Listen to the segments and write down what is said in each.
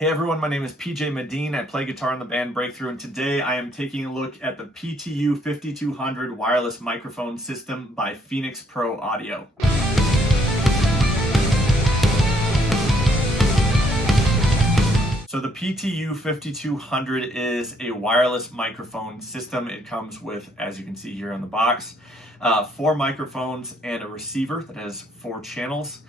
Hey everyone, my name is PJ Medine. I play guitar in the band Breakthrough, and today I am taking a look at the PTU-5200 wireless microphone system by Phenyx Pro Audio. So the PTU-5200 is a wireless microphone system. It comes with, as you can see here on the box, 4 microphones and a receiver that has 4 channels.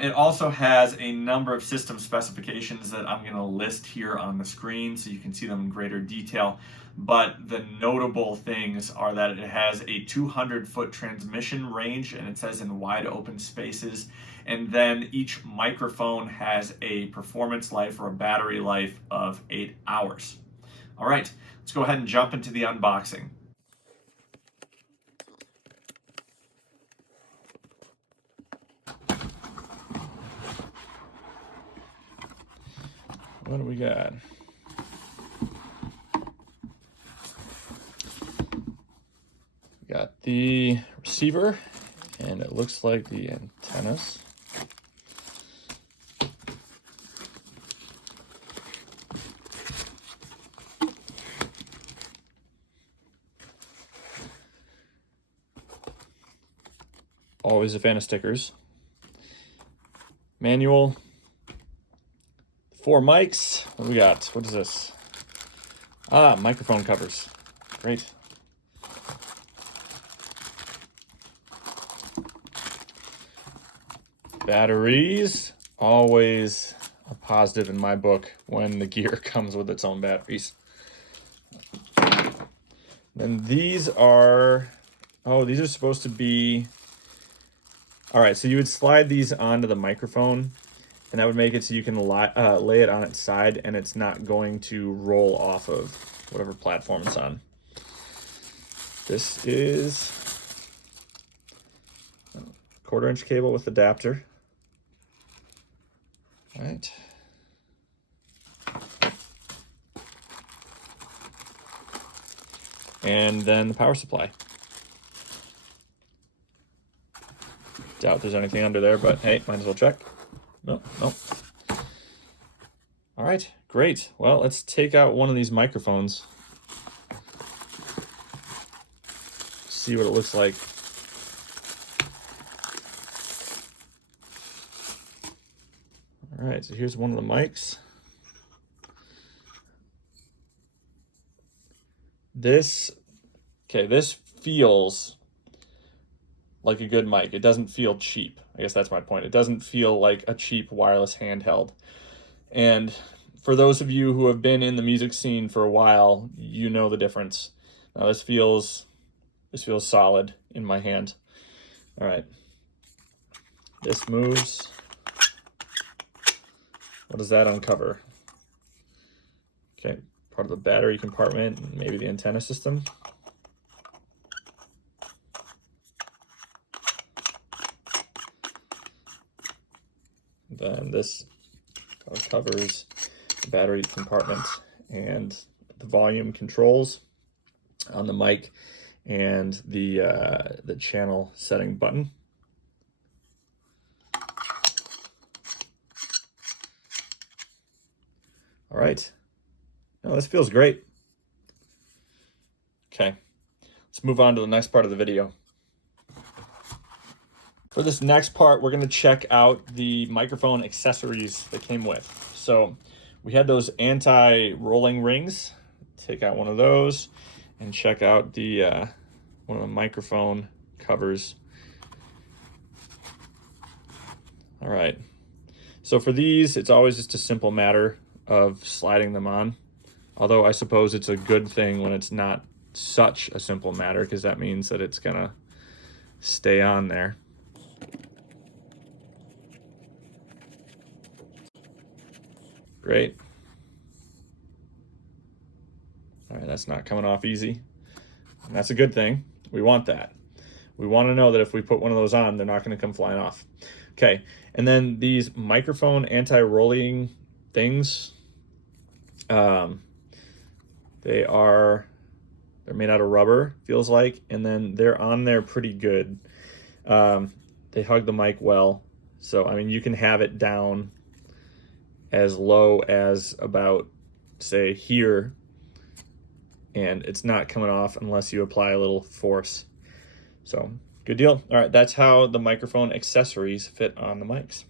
It also has a number of system specifications that I'm going to list here on the screen so you can see them in greater detail. But the notable things are that it has a 200-foot transmission range, and it says in wide open spaces. And then each microphone has a performance life or a battery life of 8 hours. All right, let's go ahead and jump into the unboxing. What do we got? We got the receiver, and it looks like the antennas. Always a fan of stickers. Manual. 4 mics. What do we got? What is this? Microphone covers. Great. Batteries. Always a positive in my book when the gear comes with its own batteries. Then these are, these are supposed to be, all right, so you would slide these onto the microphone, and that would make it so you can lay it on its side and it's not going to roll off of whatever platform it's on. This is a 1/4-inch cable with adapter. All right. And then the power supply. Doubt there's anything under there, but hey, might as well check. No. All right, great. Well, let's take out one of these microphones. See what it looks like. All right, so here's one of the mics. This feels like a good mic. It doesn't feel cheap. I guess that's my point. It doesn't feel like a cheap wireless handheld. And for those of you who have been in the music scene for a while, you know the difference. Now this feels solid in my hand. All right. This moves. What does that uncover? Okay, part of the battery compartment, and maybe the antenna system. Then this covers the battery compartment and the volume controls on the mic and the channel setting button. All right. Now this feels great. Okay, let's move on to the next part of the video. For this next part, we're going to check out the microphone accessories that came with. So we had those anti-rolling rings. Take out one of those and check out the one of the microphone covers. All right. So for these, it's always just a simple matter of sliding them on. Although I suppose it's a good thing when it's not such a simple matter, because that means that it's gonna stay on there. Great. All right, that's not coming off easy. And that's a good thing. We want that. We want to know that if we put one of those on, they're not going to come flying off. Okay, and then these microphone anti-rolling things, they're made out of rubber, feels like, and then they're on there pretty good. They hug the mic well, so I mean you can have it down as low as about, say, here, and it's not coming off unless you apply a little force. So good deal. All right, that's how the microphone accessories fit on the mics.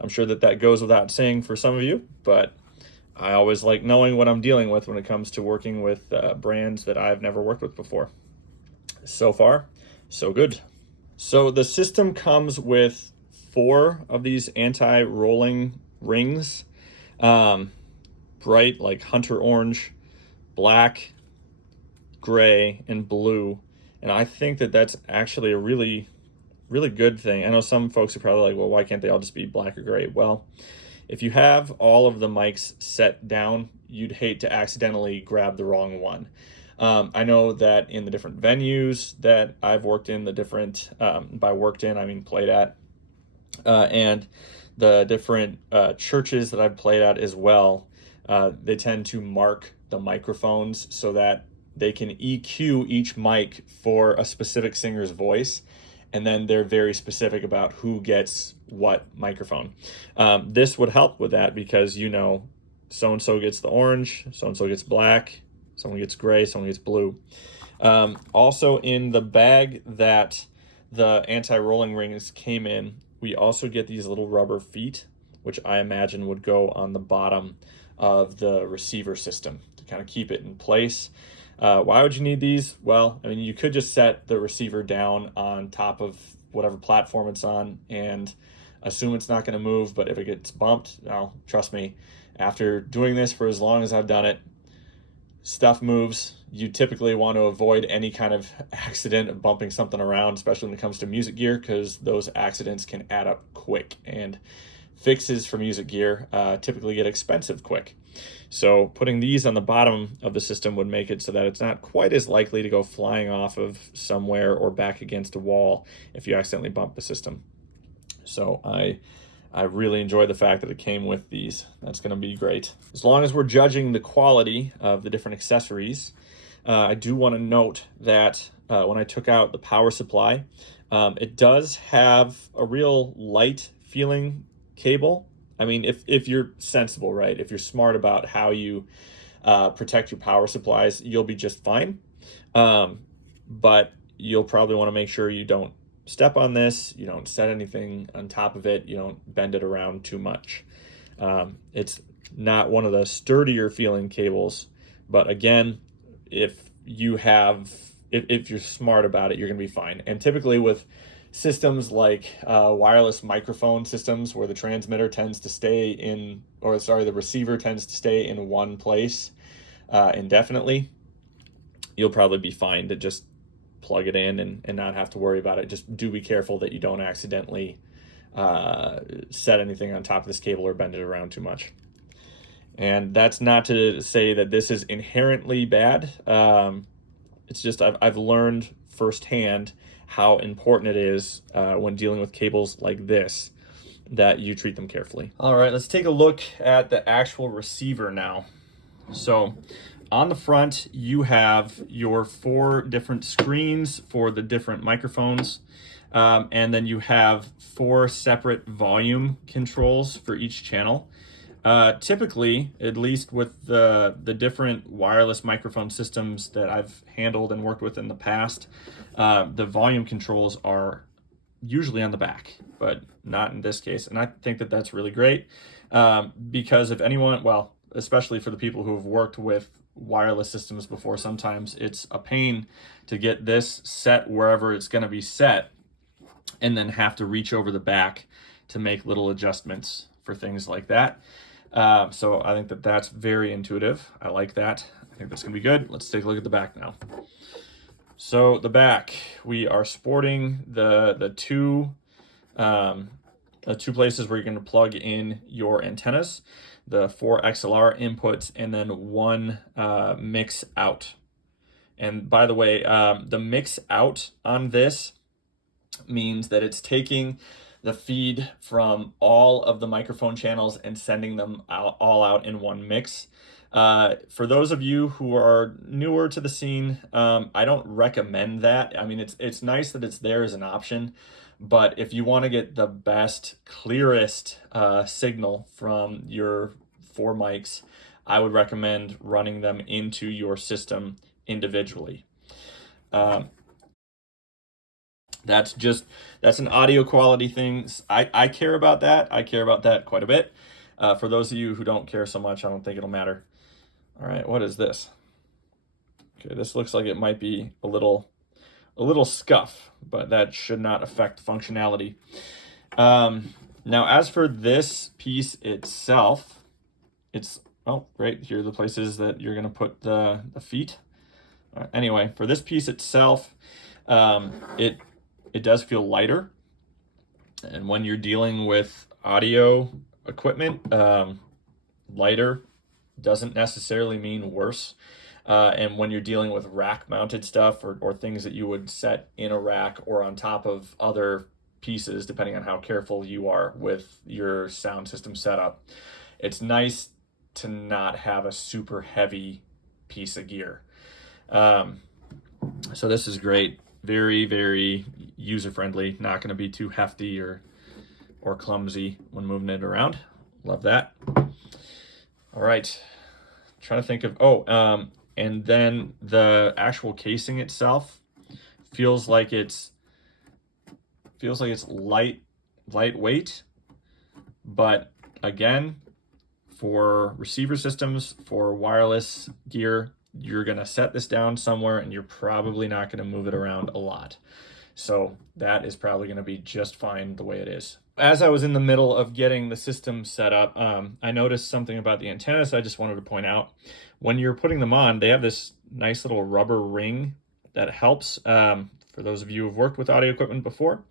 I'm sure that goes without saying for some of you, but I always like knowing what I'm dealing with when it comes to working with brands that I've never worked with before. So far, so good. So the system comes with 4 of these anti-rolling rings, bright like hunter orange, black, gray, and blue. And I think that that's actually a really good thing. I know some folks are probably like, well, why can't they all just be black or gray? Well, if you have all of the mics set down, you'd hate to accidentally grab the wrong one. I know that in the different venues that I've worked in, the different, by worked in, I mean played at, and the different churches that I've played at as well, they tend to mark the microphones so that they can EQ each mic for a specific singer's voice, and then they're very specific about who gets what microphone. This would help with that because, you know, so-and-so gets the orange, so-and-so gets black, someone gets gray, someone gets blue. Also in the bag that the anti-rolling rings came in, we also get these little rubber feet, which I imagine would go on the bottom of the receiver system to kind of keep it in place. Why would you need these? Well, I mean, you could just set the receiver down on top of whatever platform it's on and assume it's not going to move, but if it gets bumped, well, trust me, after doing this for as long as I've done it, stuff moves. You typically want to avoid any kind of accident of bumping something around, especially when it comes to music gear, because those accidents can add up quick, and fixes for music gear typically get expensive quick. So putting these on the bottom of the system would make it so that it's not quite as likely to go flying off of somewhere or back against a wall if you accidentally bump the system. So I really enjoy the fact that it came with these. That's going to be great. As long as we're judging the quality of the different accessories, I do want to note that when I took out the power supply, it does have a real light feeling cable. I mean, if you're sensible, right? If you're smart about how you protect your power supplies, you'll be just fine. But you'll probably want to make sure you don't step on this, you don't set anything on top of it, you don't bend it around too much. It's not one of the sturdier feeling cables, but again, if you're smart about it, you're gonna be fine. And typically with systems like wireless microphone systems where the transmitter tends to stay in, the receiver tends to stay in one place indefinitely, you'll probably be fine to just plug it in and not have to worry about it. Just do be careful that you don't accidentally set anything on top of this cable or bend it around too much. And that's not to say that this is inherently bad. It's just I've learned firsthand how important it is when dealing with cables like this that you treat them carefully. All right, let's take a look at the actual receiver now. So on the front, you have your 4 different screens for the different microphones. And then you have 4 separate volume controls for each channel. Typically, at least with the different wireless microphone systems that I've handled and worked with in the past, the volume controls are usually on the back, but not in this case. And I think that that's really great because if anyone, well, especially for the people who have worked with wireless systems before, sometimes it's a pain to get this set wherever it's going to be set and then have to reach over the back to make little adjustments for things like that. So I think that that's very intuitive. I like that. I think that's going to be good. Let's take a look at the back now. So the back, we are sporting the two places where you're going to plug in your antennas, the 4 XLR inputs, and then 1 mix out. And by the way, the mix out on this means that it's taking the feed from all of the microphone channels and sending them all out in one mix. For those of you who are newer to the scene, I don't recommend that. I mean, it's nice that it's there as an option, But if you want to get the best, clearest signal from your 4 mics, I would recommend running them into your system individually. That's an audio quality thing. I care about that. I care about that quite a bit. For those of you who don't care so much, I don't think it'll matter. All right, what is this? Okay, this looks like it might be a little scuff, but that should not affect functionality. Now, as for this piece itself, it's, oh, great. Here are the places that you're going to put the feet. Anyway, for this piece itself, it does feel lighter. And when you're dealing with audio equipment, lighter doesn't necessarily mean worse. And when you're dealing with rack mounted stuff or things that you would set in a rack or on top of other pieces, depending on how careful you are with your sound system setup, it's nice to not have a super heavy piece of gear. So this is great. Very, very user-friendly, not going to be too hefty or clumsy when moving it around. Love that. All right. Trying to think of, and then the actual casing itself feels like it's lightweight, but again, for receiver systems, for wireless gear, you're going to set this down somewhere and you're probably not going to move it around a lot. So that is probably going to be just fine the way it is. As I was in the middle of getting the system set up, I noticed something about the antennas I just wanted to point out. When you're putting them on, they have this nice little rubber ring that helps. For those of you who've worked with audio equipment before,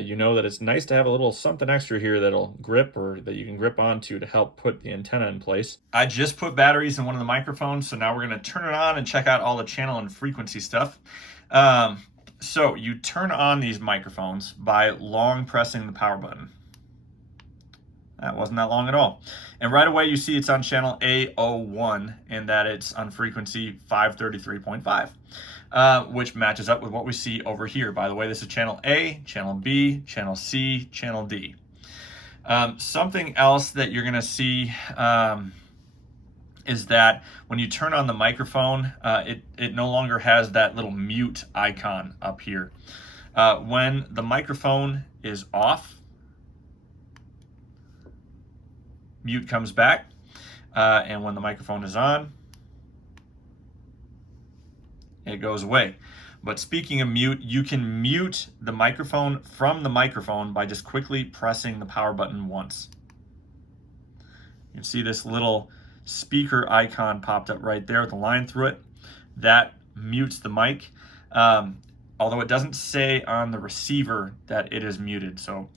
you know that it's nice to have a little something extra here that'll grip or that you can grip onto to help put the antenna in place. I just put batteries in one of the microphones, so now we're going to turn it on and check out all the channel and frequency stuff. So you turn on these microphones by long pressing the power button. That wasn't that long at all. And right away you see it's on channel A01 and that it's on frequency 533.5, which matches up with what we see over here. By the way, this is channel A, channel B, channel C, channel D. Something else that you're gonna see is that when you turn on the microphone, it no longer has that little mute icon up here. When the microphone is off, mute comes back, and when the microphone is on, it goes away. But speaking of mute, you can mute the microphone from the microphone by just quickly pressing the power button once. You can see this little speaker icon popped up right there with a line through it. That mutes the mic, although it doesn't say on the receiver that it is muted. So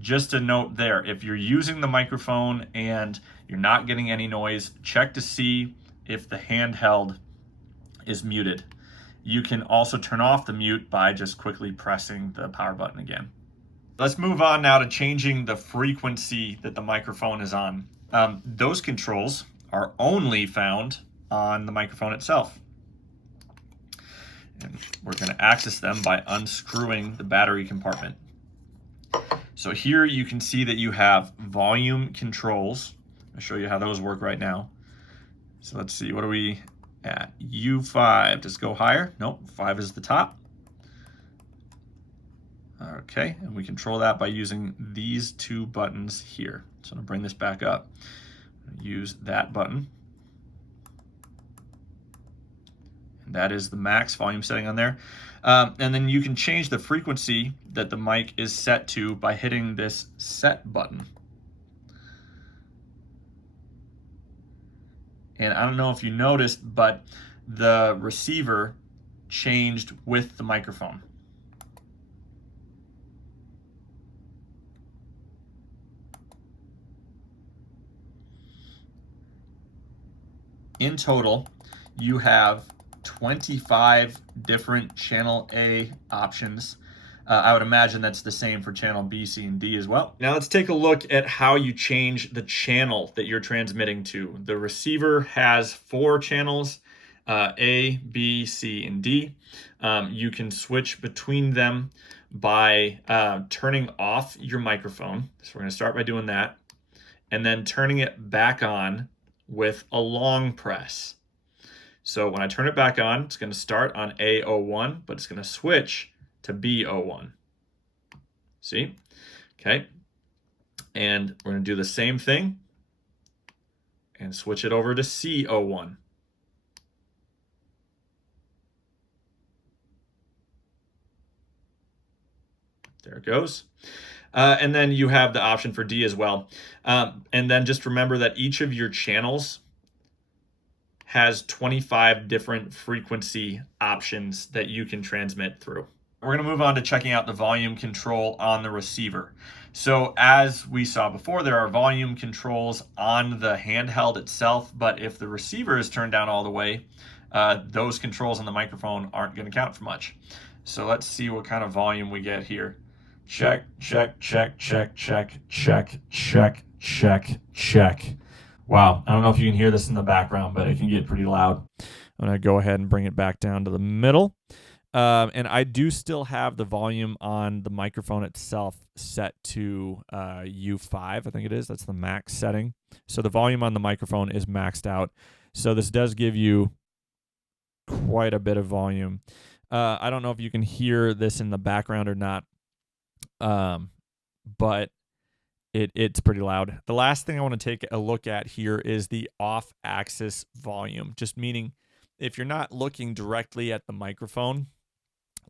just a note there, if you're using the microphone and you're not getting any noise, check to see if the handheld is muted. You can also turn off the mute by just quickly pressing the power button again. Let's move on now to changing the frequency that the microphone is on. Those controls are only found on the microphone itself. And we're going to access them by unscrewing the battery compartment. So here you can see that you have volume controls. I'll show you how those work right now. So let's see, what are we at? U5, does it go higher? Nope, 5 is the top. Okay, and we control that by using these two buttons here. So I'm gonna bring this back up. Use that button. And that is the max volume setting on there. And then you can change the frequency that the mic is set to by hitting this set button. And I don't know if you noticed, but the receiver changed with the microphone. In total, you have 25 different channel A options. I would imagine that's the same for channel B, C, and D as well. Now let's take a look at how you change the channel that you're transmitting to. The receiver has 4 channels. A, B, C, and D. You can switch between them by turning off your microphone. So we're going to start by doing that, and then turning it back on with a long press. So when I turn it back on, it's going to start on A01, but it's going to switch to B01. See? Okay. And we're going to do the same thing and switch it over to C01. There it goes. And then you have the option for D as well. And then just remember that each of your channels has 25 different frequency options that you can transmit through. We're going to move on to checking out the volume control on the receiver. So as we saw before, there are volume controls on the handheld itself, but if the receiver is turned down all the way, those controls on the microphone aren't going to count for much. So let's see what kind of volume we get here. Check, check, check, check, check, check, check, check, check. Wow, I don't know if you can hear this in the background, but it can get pretty loud. I'm going to go ahead and bring it back down to the middle. And I do still have the volume on the microphone itself set to U5, I think it is. That's the max setting. So the volume on the microphone is maxed out. So this does give you quite a bit of volume. I don't know if you can hear this in the background or not, but it's pretty loud. The last thing I want to take a look at here is the off-axis volume, just meaning if you're not looking directly at the microphone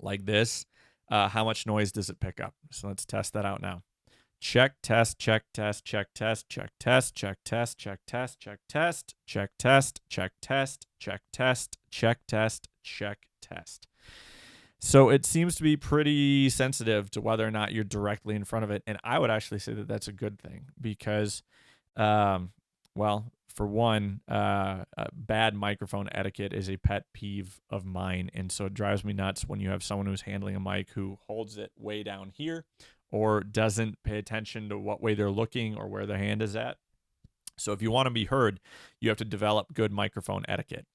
like this, how much noise does it pick up? So let's test that out now. Check, test, check, test, check, test, check, test, check, test, check, test, check, test, check, test, check, test, check, test, check, test, check, test. So it seems to be pretty sensitive to whether or not you're directly in front of it. And I would actually say that that's a good thing because, well, for one, bad microphone etiquette is a pet peeve of mine. And so it drives me nuts when you have someone who's handling a mic who holds it way down here or doesn't pay attention to what way they're looking or where their hand is at. So if you want to be heard, you have to develop good microphone etiquette.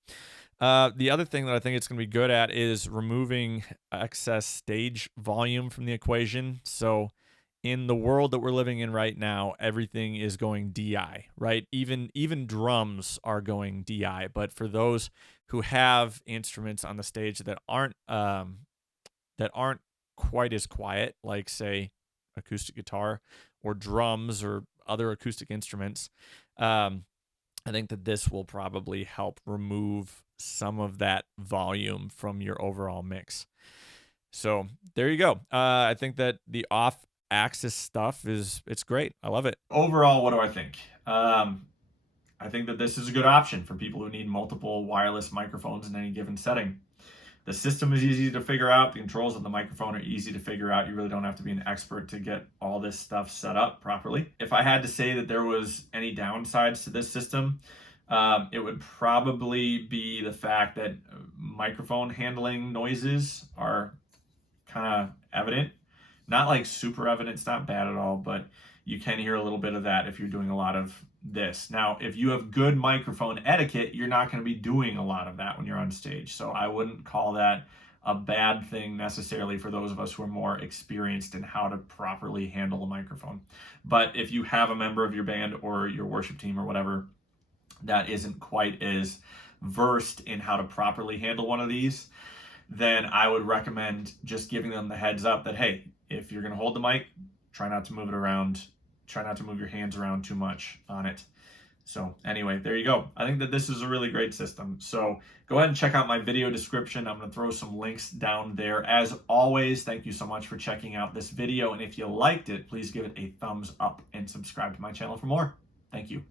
The other thing that I think it's going to be good at is removing excess stage volume from the equation. So in the world that we're living in right now, everything is going DI, right? Even drums are going DI. But for those who have instruments on the stage that aren't quite as quiet, like say acoustic guitar or drums or other acoustic instruments, I think that this will probably help remove some of that volume from your overall mix. So there you go. I think that the off-axis stuff it's great. I love it. Overall, what do I think? I think that this is a good option for people who need multiple wireless microphones in any given setting. The system is easy to figure out. The controls of the microphone are easy to figure out. You really don't have to be an expert to get all this stuff set up properly. If I had to say that there was any downsides to this system, it would probably be the fact that microphone handling noises are kind of evident. Not like super evident, it's not bad at all, but you can hear a little bit of that if you're doing a lot of this. Now, if you have good microphone etiquette, you're not going to be doing a lot of that when you're on stage. So I wouldn't call that a bad thing necessarily for those of us who are more experienced in how to properly handle a microphone. But if you have a member of your band or your worship team or whatever that isn't quite as versed in how to properly handle one of these, then I would recommend just giving them the heads up that, hey, if you're going to hold the mic, try not to move it around. Try not to move your hands around too much on it. So anyway, there you go. I think that this is a really great system. So go ahead and check out my video description. I'm going to throw some links down there. As always, thank you so much for checking out this video. And if you liked it, please give it a thumbs up and subscribe to my channel for more. Thank you.